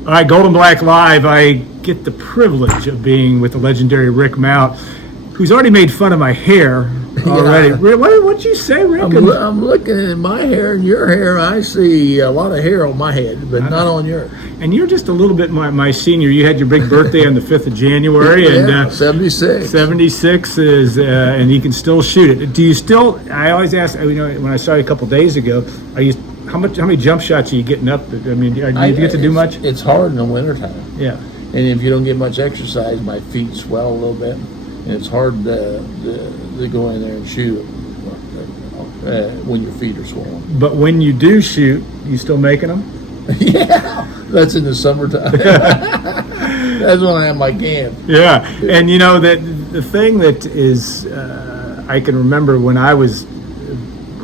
All right, Gold and Black Live. I get the privilege of being with the legendary Rick Mount, who's already made fun of my hair already. Yeah. What'd you say, Rick? I'm looking at my hair and your hair. I see a lot of hair on my head, but not on yours. And you're just a little bit my senior. You had your big birthday on the 5th of January. Yeah, and 76. 76 is, and you can still shoot it. Do you still, I always ask, when I saw you a couple days ago, how many jump shots are you getting up? I mean, do you get to do much? It's hard in the wintertime. Yeah. And if you don't get much exercise, my feet swell a little bit. And it's hard to go in there and shoot when your feet are swollen. But when you do shoot, you still making them? Yeah, that's in the summertime. That's when I have my camp. Yeah, and that the thing that is, I can remember when I was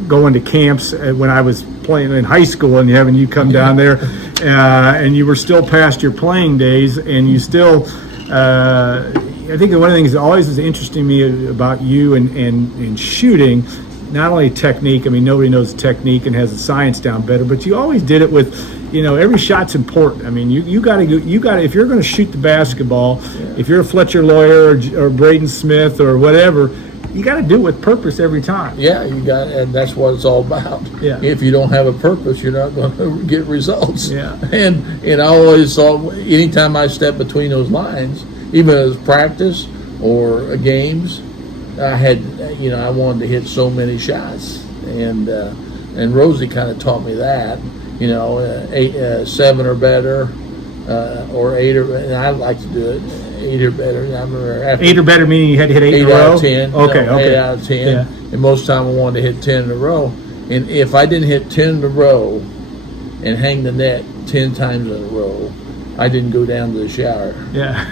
going to camps, when I was playing in high school and having you come down there, and you were still past your playing days, and you still, I think one of the things that always is interesting to me about you and shooting, not only technique, I mean, nobody knows technique and has the science down better, but you always did it with, every shot's important. I mean, you got to, if you're going to shoot the basketball, if you're a Fletcher Lawyer or Braden Smith or whatever, you got to do it with purpose every time. Yeah, and that's what it's all about. Yeah. If you don't have a purpose, you're not going to get results. Yeah. And I always thought, anytime I step between those lines, even as practice or games, I wanted to hit so many shots, and Rosie kind of taught me that, 7 or better, or 8 and I like to do it 8 or better. I remember 8 or better meaning you had to hit 8 in a row? Out of 10. Okay. 8 out of 10. Yeah. And most time I wanted to hit 10 in a row. And if I didn't hit 10 in a row and hang the net 10 times in a row, I didn't go down to the shower. Yeah.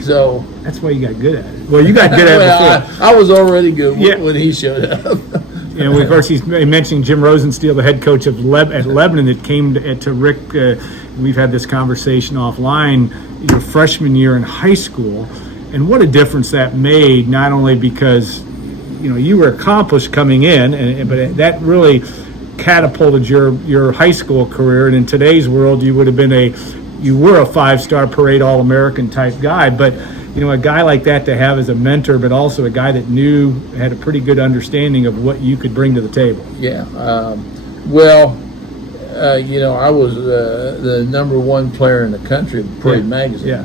So that's why you got good at it. Well, you got good at it before. I was already good when he showed up. Of course, he's mentioning Jim Rosensteel, the head coach of at Lebanon, that came to Rick. We've had this conversation offline, your freshman year in high school, and what a difference that made, not only because, you were accomplished coming in, but that really catapulted your high school career. And in today's world, you would have been you were a 5-star parade All-American type guy, but a guy like that to have as a mentor, but also a guy that had a pretty good understanding of what you could bring to the table. Yeah. I was the number 1 player in the country of Parade magazine. Yeah.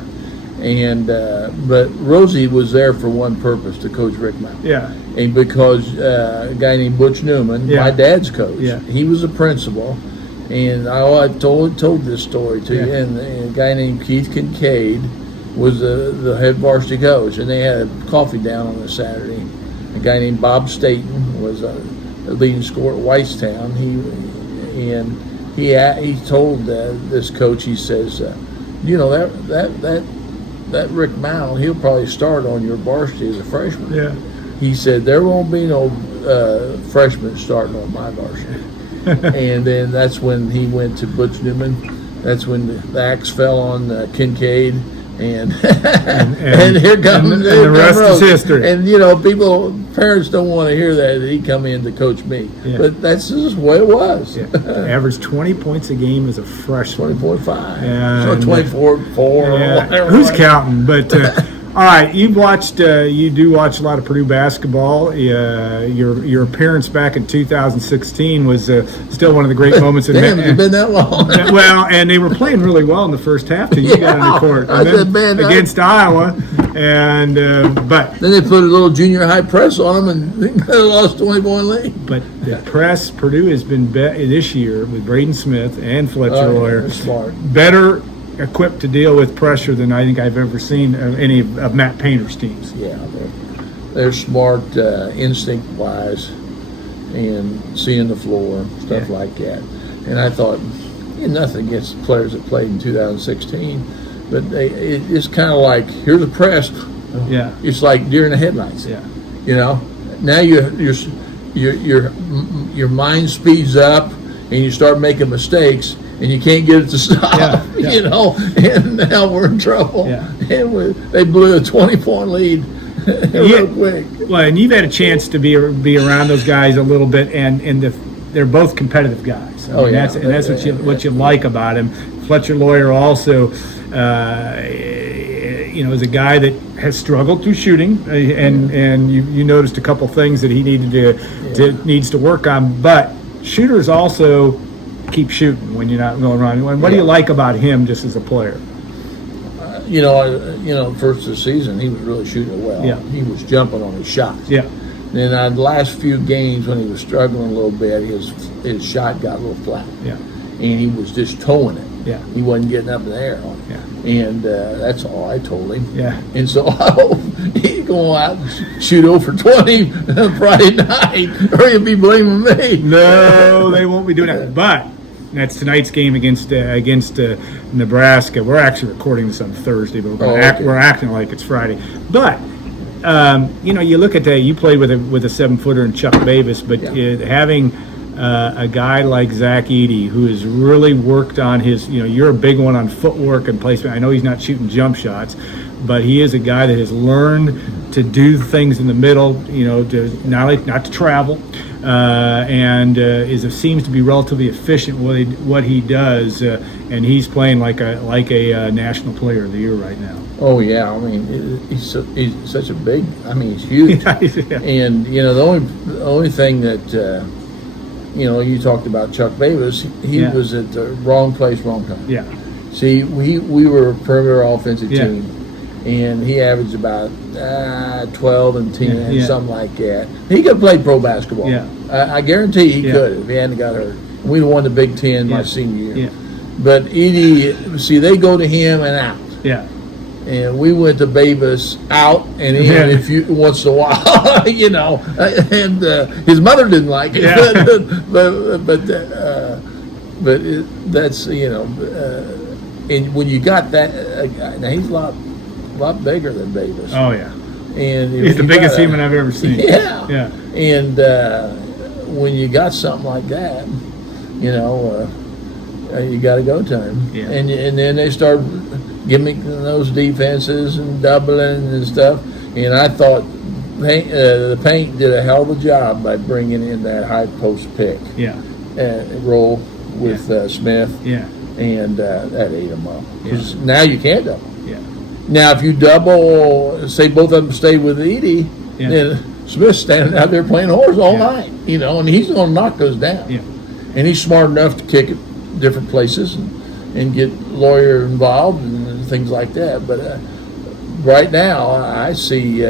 And but Rosie was there for one purpose, to coach Rick Mount. Yeah. And because a guy named Butch Newman, my dad's coach, he was a principal. And I told this story to you, and a guy named Keith Kincaid was the head varsity coach, and they had a coffee down on a Saturday. A guy named Bob Staten was a leading scorer at Whitestown. He told this coach, he says, that Rick Mount, he'll probably start on your varsity as a freshman. Yeah. He said there won't be no freshmen starting on my varsity. And then that's when he went to Butch Newman. That's when the axe fell on Kincaid, and here comes and the rest is history. And parents don't want to hear that he come in to coach me, but that's just the way it was. Yeah. Averaged 20 points a game as a freshman. 24.5. So 24.4 or whatever. Who's counting? But all right, you do watch a lot of Purdue basketball. Your appearance back in 2016 was still one of the great moments. Damn, it's been that long. Well, and they were playing really well in the first half till you got on the court. Against Iowa, and but then they put a little junior high press on them and they lost 20-point lead. But the press, Purdue has been this year with Braden Smith and Fletcher Lawyer better equipped to deal with pressure than I think I've ever seen any of Matt Painter's teams. Yeah, they're smart, instinct-wise, and seeing the floor, stuff like that. And I thought, nothing against players that played in 2016, but it's kind of like, here's a press. Yeah, it's like deer in the headlights. Yeah, now your mind speeds up and you start making mistakes. And you can't get it to stop, and now we're in trouble. Yeah. And they blew a 20-point lead real quick. Well, and you've had a chance to be around those guys a little bit, and they're both competitive guys. That's what you like about them. Fletcher Lawyer also, is a guy that has struggled through shooting, and you noticed a couple things that he needs to work on. But shooters also keep shooting when you're not going around. What do you like about him just as a player? First of the season, he was really shooting it well. Yeah. He was jumping on his shots. Yeah. Then the last few games when he was struggling a little bit, his shot got a little flat. Yeah. And he was just towing it. Yeah. He wasn't getting up in the air on it. Yeah. And that's all I told him. Yeah. And so I hope he's going out and shoot 0 for 20 Friday night, or he'll be blaming me. No, they won't be doing that. But that's tonight's game against Nebraska. We're actually recording this on Thursday, but we're acting like it's Friday. But you look at that. You played with a 7-footer in Chuck Davis, but having a guy like Zach Edey, who has really worked on his, you're a big one on footwork and placement. I know he's not shooting jump shots, but he is a guy that has learned to do things in the middle, to not to travel, and seems to be relatively efficient with what he does, and he's playing like a National Player of the Year right now. Oh yeah, I mean he's such a big. I mean he's huge, Yeah. And the only thing that you talked about Chuck Davis, he was at the wrong place, wrong time. Yeah. See, we were a perimeter offensive Yeah. team, and he averaged about 12 and 10, something like that. He could play pro basketball. Yeah. I guarantee he could if he hadn't got hurt. We'd won the Big Ten my senior year. Yeah. But Edey, see, they go to him and out. Yeah. And we went to Babus out and in once in a while, and his mother didn't like it, but that's and when you got that guy, now he's a lot bigger than Babus. Oh yeah. And he's the biggest human I've ever seen. Yeah. Yeah. And when you got something like that, you got to go to him. Yeah. And then they start gimmicking those defenses and doubling and stuff. And I thought the Paint did a hell of a job by bringing in that high post pick. Yeah. Roll with Smith. Yeah. And that ate them up. Because now you can't double. Yeah. Now if you double, say both of them stay with Edey, then Smith's standing out there playing horse all night. And he's going to knock those down. Yeah. And he's smart enough to kick it different places and get Lawyer involved and things like that. But right now, I see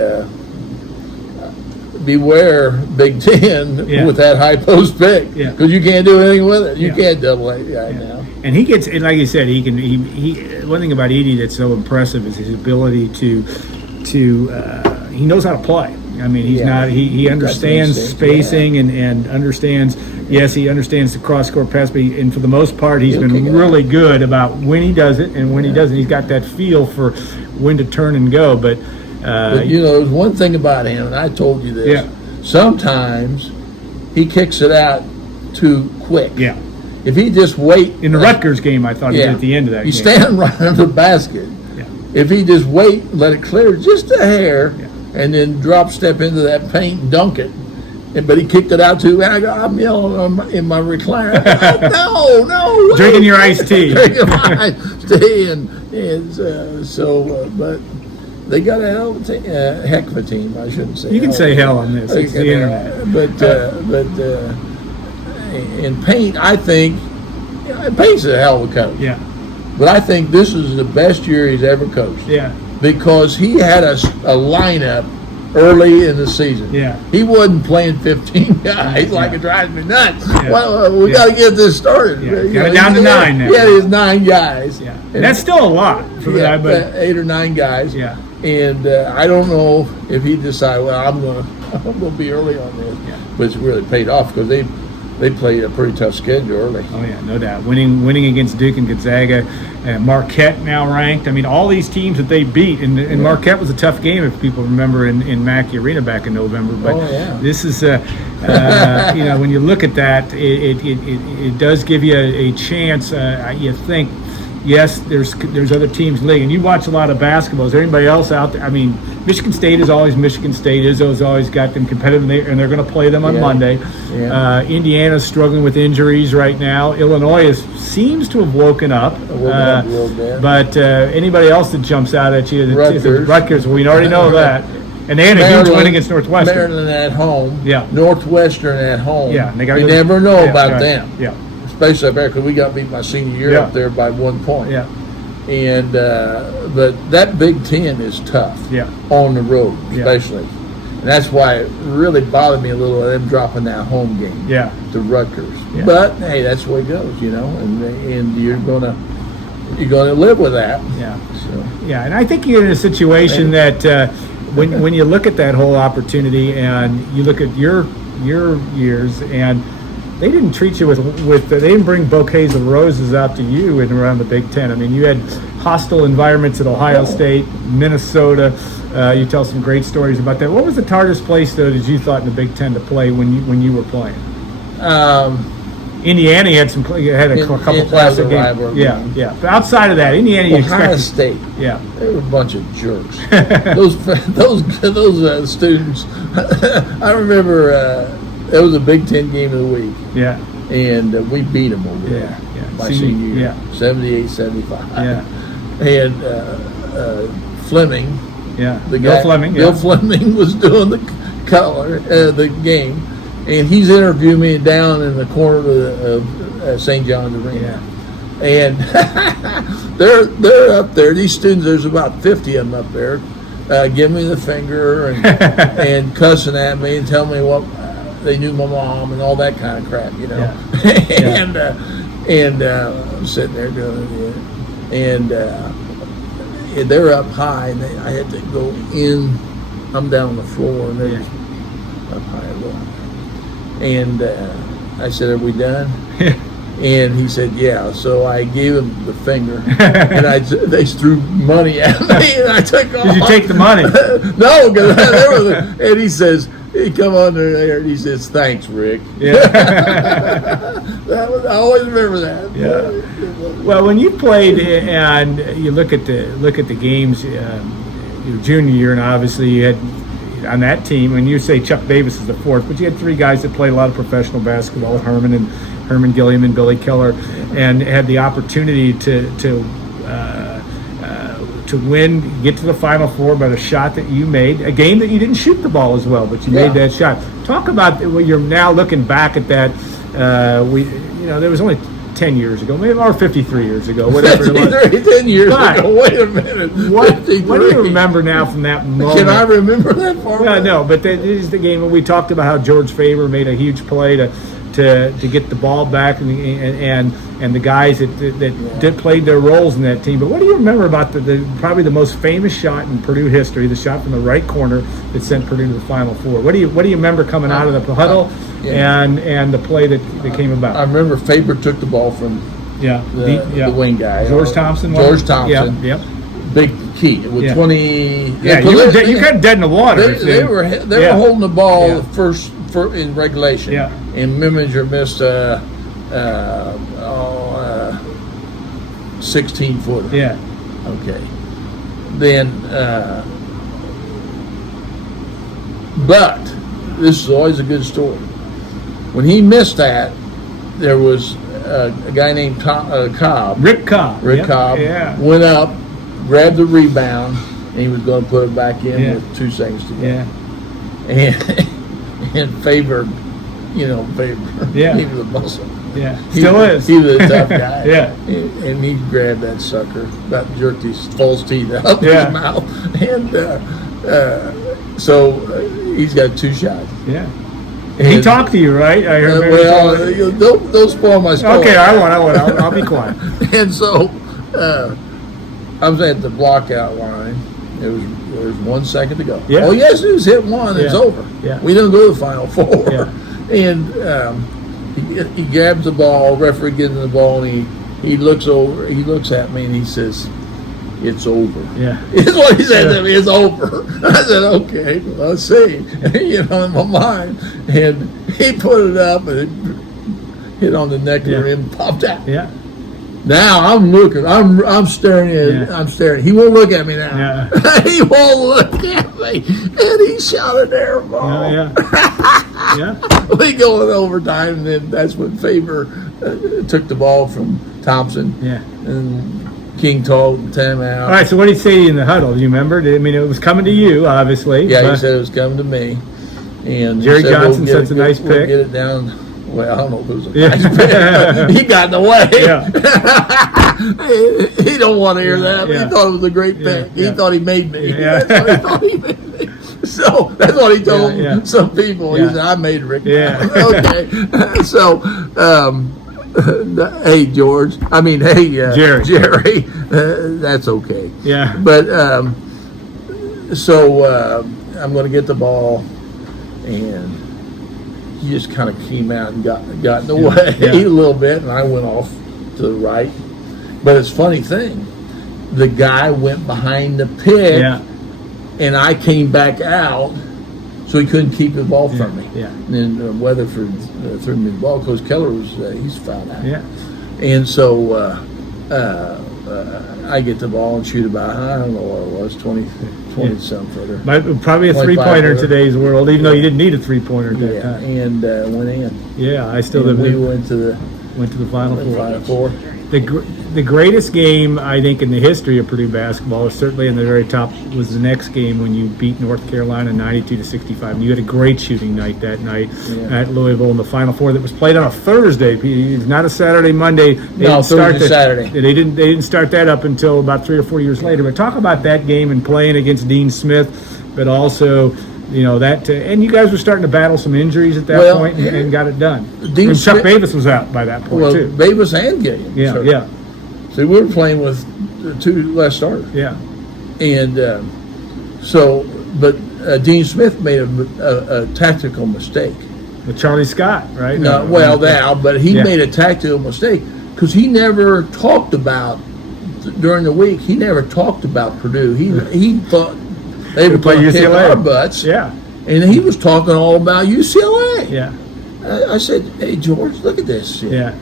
beware Big Ten with that high post pick because you can't do anything with it. You can't double it right now. And he gets, and like you said, he one thing about Edey that's so impressive is his ability to he knows how to play. I mean, he understands spacing and understands. Yes, he understands the cross-court pass, but and for the most part, he's been really good about when he does it and when he doesn't. He's got that feel for when to turn and go. But there's one thing about him, and I told you this. Yeah. Sometimes he kicks it out too quick. Yeah. If he just wait in the Rutgers game, I thought he did at the end of that. He's standing right under the basket. Yeah. If he just wait, let it clear just a hair, and then drop step into that paint and dunk it. But he kicked it out too, and I'm yelling in my recliner. No! Wait. Drinking your iced tea. Drinking my iced tea, but they got a heck of a team. I shouldn't say. You can say hell on this. It's the internet. But in Paint, I think Paint's a hell of a coach. Yeah. But I think this is the best year he's ever coached. Yeah. Because he had a lineup early in the season. Yeah. He wasn't playing 15 guys like it drives me nuts. Yeah. Well, we got to get this started. Yeah. Got it down to 9 now. Yeah, there's 9 guys. Yeah. And that's still a lot for the guy, but 8 or 9 guys. Yeah. And I don't know if he decided, well, I'm gonna be early on this. Yeah. But it's really paid off because they played a pretty tough schedule early. Oh yeah, no doubt. Winning against Duke and Gonzaga, Marquette now ranked. I mean, all these teams that they beat, and Marquette was a tough game if people remember in Mackey Arena back in November. But this is, when you look at that, it does give you a chance. You think, yes, there's other teams in the league, and you watch a lot of basketball. Is there anybody else out there? I mean, Michigan State is always Michigan State. Izzo's always got them competitive, and they're going to play them on Monday. Yeah. Indiana's struggling with injuries right now. Illinois seems to have woken up. A little bit. But anybody else that jumps out at you? Rutgers. We already know that. And they had a huge win against Northwestern. Maryland at home. Yeah. Northwestern at home. Yeah. You never know about them. Yeah. Especially up there, because we got beat my senior year up there by 1 point. Yeah. And but that Big Ten is tough. Yeah. On the road, especially. And that's why it really bothered me a little of them dropping that home game. Yeah. To Rutgers. Yeah. But hey, that's the way it goes, and you're gonna live with that. Yeah. So. Yeah, and I think you're in a situation that when you look at that whole opportunity and you look at your years, and they didn't treat you with they didn't bring bouquets of roses out to you in around the Big Ten. I mean, you had hostile environments at Ohio State, Minnesota. You tell some great stories about that. What was the hardest place though that you thought in the Big Ten to play when you were playing? Indiana had a couple classic games. Yeah. But outside of that, Indiana, you Ohio State. Yeah, they were a bunch of jerks. those students. I remember it was a Big Ten game of the week. Yeah, and we beat them over there. Yeah. My senior year. 78-75. Yeah, and Fleming. Yeah, Bill Fleming. Bill Fleming was doing the game. And he's interviewing me down in the corner of St. John's Arena. Yeah. And they're up there. These students, there's about 50 of them up there, giving me the finger and cussing at me and telling me what they knew my mom and all that kind of crap, Yeah. and I'm sitting there doing it. And they're up high, and I had to go in. I'm down on the floor, and they're up high a little. And I said, "Are we done?" And he said, "Yeah." So I gave him the finger, and they threw money at me, and I took off. Did you take the money? No, because and he says, he come under there, and he says, "Thanks, Rick." Yeah. I always remember that. Yeah. Well, when you played and you look at the games, your junior year, and obviously you had. On that team, when you say Chuck Davis is the fourth, but you had three guys that played a lot of professional basketball, Herman Gilliam and Billy Keller, and had the opportunity to win, get to the Final Four by the shot that you made, a game that you didn't shoot the ball as well, but you made that shot. Talk about what you're now looking back at that. There was only 10 years ago, maybe, or 53 years ago, whatever it was. 10 years ago, wait a minute. What do you remember now from that moment? Can I remember that far? No, but that is the game when we talked about how George Faber made a huge play to get the ball back, and the guys that played their roles in that team. But what do you remember about the probably the most famous shot in Purdue history, the shot from the right corner that sent Purdue to the Final Four? What do you remember coming out of the huddle and the play that came about? I remember Faber took the ball from the wing guy. George Thompson. Yep. Big key with 20. Yeah, you got dead in the water. They were holding the ball in regulation. Yeah. And Miminger missed 16-footer. Yeah. Okay. Then, but this is always a good story. When he missed that, there was a guy named Cobb. Rick Cobb. Went up, grabbed the rebound, and he was going to put it back in with 2 seconds to go. Yeah. And Faber, Faber. Yeah. He was a muscle. Yeah. Still is. He was a tough guy. Yeah. And he grabbed that sucker, about jerked his false teeth out of his mouth. And so he's got 2 shots. Yeah. And he talked to you, right? I heard. Don't spoil my story. Okay, I won't. I'll be quiet. And so I was at the blockout line. There was 1 second to go. Yeah. All you have to do is hit one, it's over. Yeah. We don't go to the Final Four. Yeah. And he grabs the ball, referee gives him the ball, and he looks at me and he says, "It's over." Yeah. It's what he said to me, "It's over." I said, "Okay, well, let's see." In my mind. And he put it up and it hit on the neck of the rim, popped out. Yeah. Now I'm looking. I'm staring at. I'm staring. He won't look at me now. Yeah. He won't look at me, and he shot an air ball. Yeah. We go in overtime, and then that's when Faber took the ball from Thompson. Yeah. And King told timeout. All right. So what did he say in the huddle? Do you remember? I mean, it was coming to you, obviously. Yeah, he said it was coming to me. And Jerry Johnson sets a nice pick. We'll get it down. Well, I don't know if it was a nice pick. He got in the way. Yeah. He don't want to hear that. Yeah. He thought it was a great pick. He thought he made me. Yeah. That's what he thought he made me. So that's what he told some people. He said, I made Rick. Yeah. Okay. So, hey, George. Jerry. That's okay. Yeah. But I'm going to get the ball, and he just kind of came out and got in the way a little bit, and I went off to the right. But it's a funny thing. The guy went behind the pick, and I came back out, so he couldn't keep the ball from me. Yeah. And then Weatherford threw me the ball. Coach Keller he's fouled out. Yeah. And so I get the ball and shoot about, I don't know what it was, 20 some footer. Probably a 3-pointer in today's world, even though you didn't need a 3-pointer at that time. And went in. Yeah, I still And live. we went to the Final Four. Final Four. The greatest game, I think, in the history of Purdue basketball, or certainly in the very top, was the next game when you beat North Carolina 92-65. And you had a great shooting night that night at Louisville in the Final Four that was played on a Thursday. It's not a Saturday, Monday. Saturday. They didn't start that up until about 3 or 4 years later. But talk about that game and playing against Dean Smith, but also, and you guys were starting to battle some injuries at that point and got it done. And Chuck Davis was out by that point, too. Davis and Gilliam. Yeah. So we were playing with 2 less starters. Yeah. And Dean Smith made a tactical mistake. With Charlie Scott, right? But he made a tactical mistake because he never talked about, during the week, he never talked about Purdue. He thought they would play kick our butts. Yeah. And he was talking all about UCLA. Yeah. I said, hey, George, look at this shit. Yeah.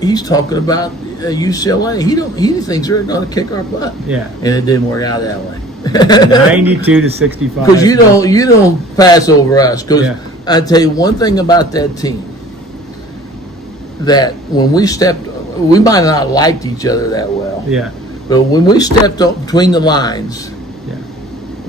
He's talking about UCLA. He thinks they're going to kick our butt. Yeah. And it didn't work out that way. 92-65. Because you don't pass over us. Because I tell you one thing about that team, that when we might not have liked each other that well. Yeah. But when we stepped up between the lines,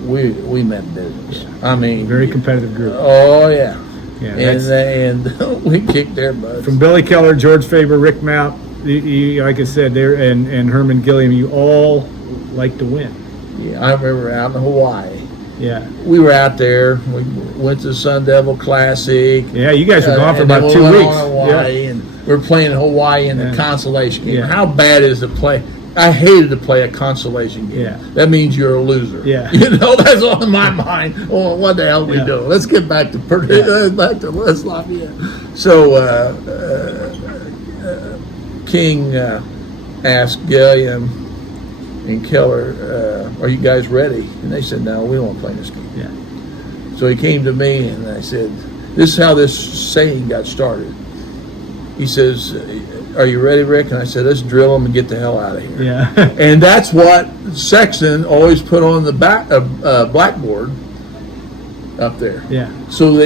we meant business. I mean, very competitive group. Oh yeah. And we kicked their butts. From Billy Keller, George Faber, Rick Mount, like I said, there and Herman Gilliam, you all like to win. Yeah, I remember out in Hawaii. Yeah. We were out there. We went to the Sun Devil Classic. Yeah, you guys were gone for about 2 weeks. Hawaii, and we were playing Hawaii in the consolation game. Yeah. How bad is to play? I hated to play a consolation game. Yeah. That means you're a loser. Yeah. That's on my mind. Oh, what the hell are we doing? Let's get back to Purdue. Back to West Lafayette. So King asked Gilliam and Keller, are you guys ready? And they said, no, we don't want to play this game. Yeah. So he came to me and I said, this is how this saying got started. He says, are you ready, Rick? And I said, let's drill them and get the hell out of here. Yeah. And that's what Sexton always put on the blackboard up there. Yeah. So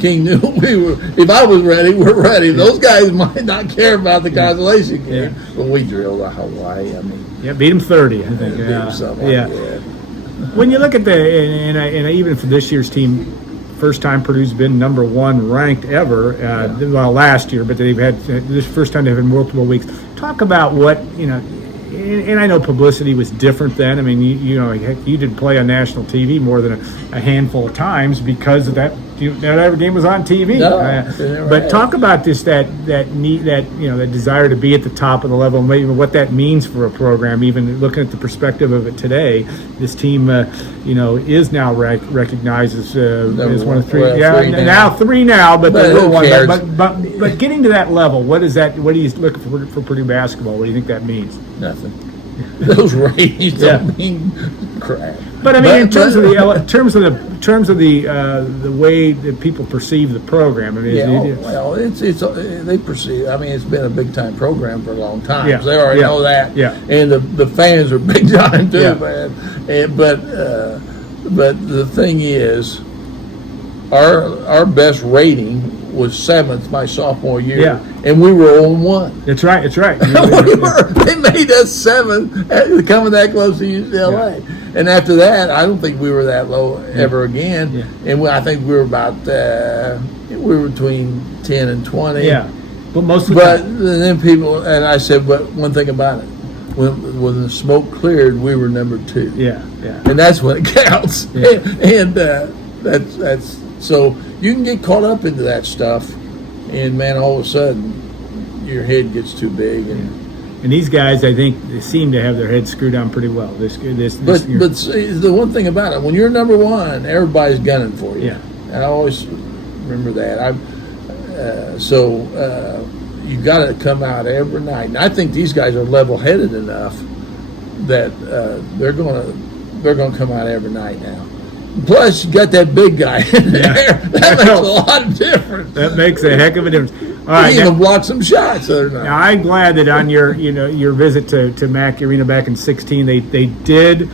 King knew we were. If I was ready, we're ready. Those guys might not care about the consolation game, but we drilled Hawaii. I mean, beat them 30. I think. When you look at and even for this year's team, first time Purdue's been number 1 ranked ever. Well, last year, but they've had this first time they've had multiple weeks. Talk about what and I know publicity was different then. I mean, you did play on national TV more than a handful of times because of that. Not every game was on TV. But talk about this that desire to be at the top of the level, and maybe what that means for a program. Even looking at the perspective of it today, this team, is now recognized as one of 3. Now 3 now, but who cares? But getting to that level, what is that? What do you look for Purdue basketball? What do you think that means? Nothing. those ratings don't mean crap. But I mean, in terms of the way that people perceive the program, I mean, well, it's they perceive. I mean, it's been a big time program for a long time. Yeah, So they already know that. Yeah. And the fans are big time too, Yeah. man. But the thing is, our best rating was 7th my sophomore year, Yeah. and we were 0-1. That's right. That's right. They made us 7th, coming that close to UCLA. Yeah. And after that, I don't think we were that low ever again. Yeah. And I think we were about we were between 10 and 20. Yeah, but most of the But time, then people, and I said, but one thing about it, when the smoke cleared, we were number 2. yeah. And that's when it counts. Yeah. And that's so you can get caught up into that stuff, and man, all of a sudden your head gets too big. And these guys, I think, they seem to have their heads screwed on pretty well this year. But see, the one thing about it, when you're number 1, everybody's gunning for you. Yeah. I always remember that. You got to come out every night, and I think these guys are level-headed enough that they're gonna come out every night now. Plus, you got that big guy in there. That makes a lot of difference. That makes a heck of a difference. All right, He even blocked some shots the other night. now I'm glad that on your visit to Mack Arena back in 16, they did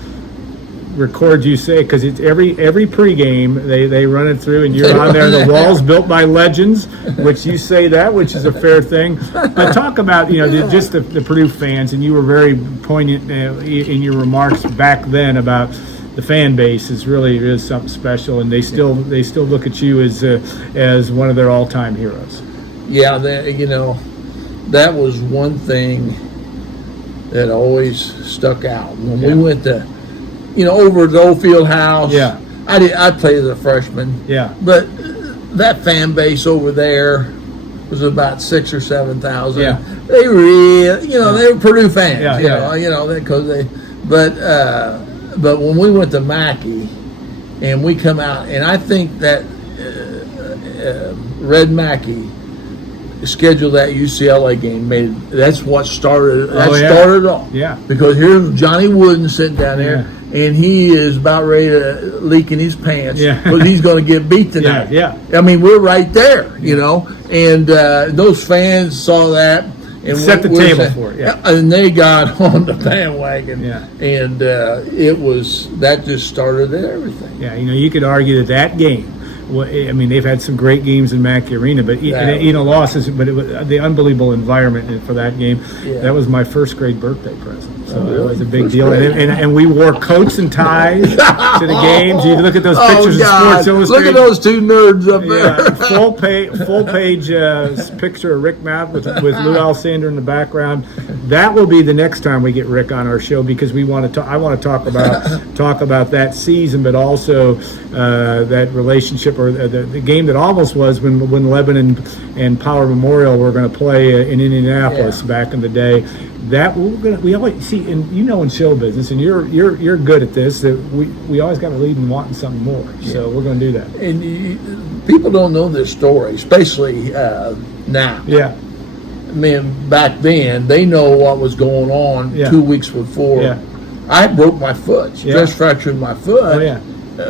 record you say, because it's every pregame they run it through and you're on there. The walls built by legends, which you say that, which is a fair thing. But talk about just the Purdue fans, and you were very poignant in your remarks back then about the fan base is something special, and they still look at you as one of their all-time heroes. Yeah, that was one thing that always stuck out when we went to, over at the old field house. Yeah, I played as a freshman. Yeah, but that fan base over there was about 6,000 or 7,000. Yeah, they really, they were Purdue fans. But when we went to Mackey, and we come out, and I think that Red Mackey scheduled that UCLA game that's what started. Started off. Yeah, because here's Johnny Wooden sitting down there, and he is about ready to leak in his pants because he's going to get beat tonight. Yeah. I mean, we're right there, and those fans saw that. And set the table for it, and they got on the bandwagon, and that just started everything. Yeah, you could argue that game. Well, I mean, they've had some great games in Mackey Arena, but losses. But it was the unbelievable environment for that game. Yeah. That was my first grade birthday present, so it was a big deal. And we wore coats and ties to the games. You look at those pictures in Sports Illustrated. Look at those two nerds up there. Full page picture of Rick Mapp with Lou Alcindor in the background. That will be the next time we get Rick on our show, because we want to. I want to talk about that season, but also that relationship, or the game that almost was when Lebanon and Power Memorial were going to play in Indianapolis back in the day. That we always see, and in show business, and you're good at this. That we always got to lead in wanting something more. So we're going to do that. And people don't know this story, especially now. Yeah. I mean, back then they know what was going on 2 weeks before. Yeah. I broke my foot, stress fractured my foot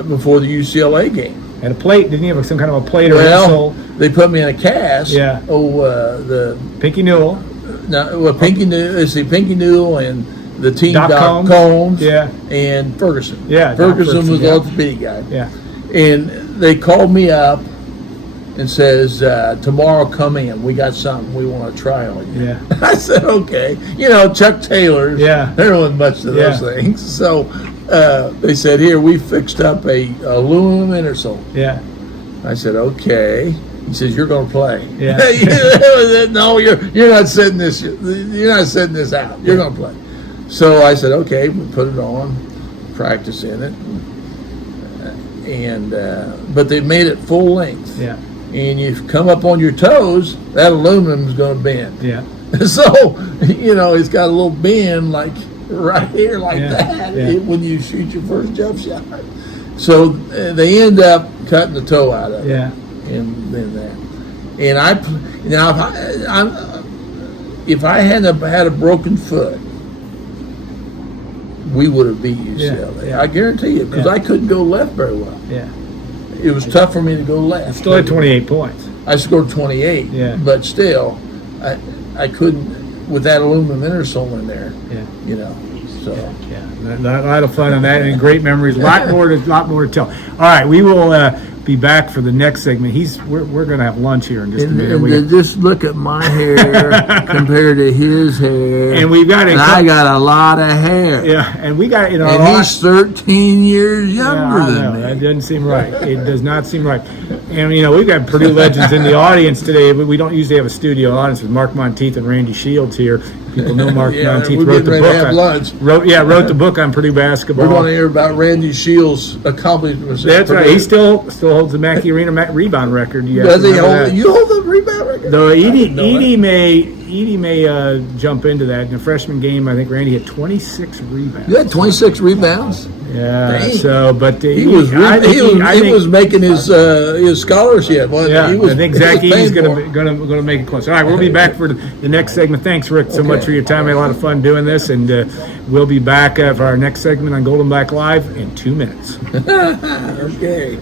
before the UCLA game. And a plate? Didn't you have some kind of a plate or insole? They put me in a cast. Yeah. The Pinky Newell. No, well, Pinky Newell. Let's see, Pinky Newell and the team Doc Combs. Yeah. And Ferguson. Yeah. Ferguson was the orthopedic guy. Yeah. And they called me up and says, tomorrow come in. We got something we want to try on you. Yeah. I said, okay. Chuck Taylor's. Yeah. There wasn't much to those things. So they said, here, we fixed up a aluminum intersole. Yeah. I said, okay. He says, you're going to play. Yeah. No, you're not setting this. You're not setting this out. You're going to play. So I said, okay. We put it on, practice in it, and but they made it full length. Yeah. And you come up on your toes, that aluminum is going to bend. Yeah. So it's got a little bend like right here, like that, when you shoot your first jump shot. So they end up cutting the toe out of it. Yeah. And then that. And if I hadn't had a broken foot, we would have beat UCLA. Yeah. I guarantee you, because I couldn't go left very well. Yeah. It was tough for me to go left. Still had 28 points. I scored 28, Yeah. but still, I couldn't with that aluminum intersole in there. Yeah. You know, so. Yeah, a lot of fun on that and great memories. A lot more to tell. All right, we will be back for the next segment. We're going to have lunch here in just a minute. And just look at my hair compared to his hair. And we've got I got a lot of hair. Yeah, and we got and he's 13 years younger than me. That doesn't seem right. It does not seem right. And we've got Purdue legends in the audience today, but we don't usually have a studio audience with Mark Monteith and Randy Shields here. People know Mark Monteith wrote the book. Wrote the book on Purdue basketball. We're going to hear about Randy Shields' accomplishments. That's right. He still holds the Mackey Arena rebound record. Does he hold? You hold the rebound record? Though Edie may jump into that. In the freshman game, I think Randy had 26 rebounds. You had 26 rebounds? Yeah. Dang. So, but he was making his scholarship. Yeah, I think Zach Eady's going to make it close. All right, we'll be back for the next segment. Thanks, Rick, so much for your time. I had a lot of fun doing this, and we'll be back for our next segment on Golden Black Live in 2 minutes. Okay.